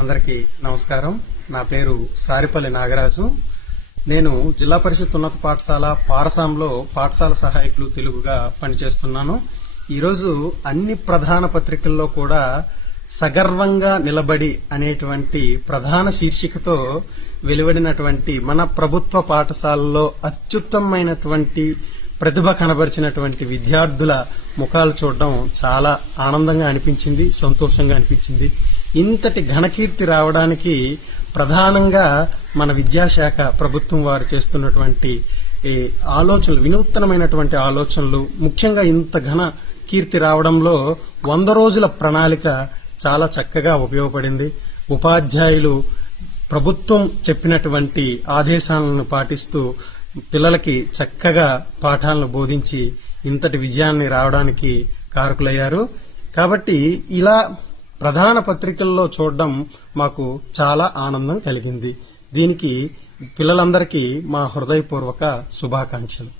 అందరికీ నమస్కారం. నా పేరు సారిపల్లి నాగరాజు. నేను జిల్లా పరిషత్ ఉన్నత పాఠశాల పారసాంలో పాఠశాల సహాయకులు తెలుగుగా పనిచేస్తున్నాను. ఈరోజు అన్ని ప్రధాన పత్రికల్లో కూడా సగర్వంగా నిలబడి అనేటువంటి ప్రధాన శీర్షికతో వెలువడినటువంటి మన ప్రభుత్వ పాఠశాలలో అత్యుత్తమైనటువంటి ప్రతిభ కనబరిచినటువంటి విద్యార్థుల ముఖాలు చూడడం చాలా ఆనందంగా అనిపించింది, సంతోషంగా అనిపించింది. ఇంతటి ఘనకీర్తి రావడానికి ప్రధానంగా మన విద్యాశాఖ ప్రభుత్వం వారు చేస్తున్నటువంటి ఆలోచనలు, వినూత్నమైనటువంటి ఆలోచనలు, ముఖ్యంగా ఇంత ఘన కీర్తి రావడంలో 100 రోజుల ప్రణాళిక చాలా చక్కగా ఉపయోగపడింది. ఉపాధ్యాయులు ప్రభుత్వం చెప్పినటువంటి ఆదేశాలను పాటిస్తూ పిల్లలకి చక్కగా పాఠాలను బోధించి ఇంతటి విజయాన్ని రావడానికి కారకులయ్యారు. కాబట్టి ఇలా ప్రధాన పత్రికల్లో చూడడం మాకు చాలా ఆనందం కలిగింది. దీనికి పిల్లలందరికీ మా హృదయపూర్వక శుభాకాంక్షలు.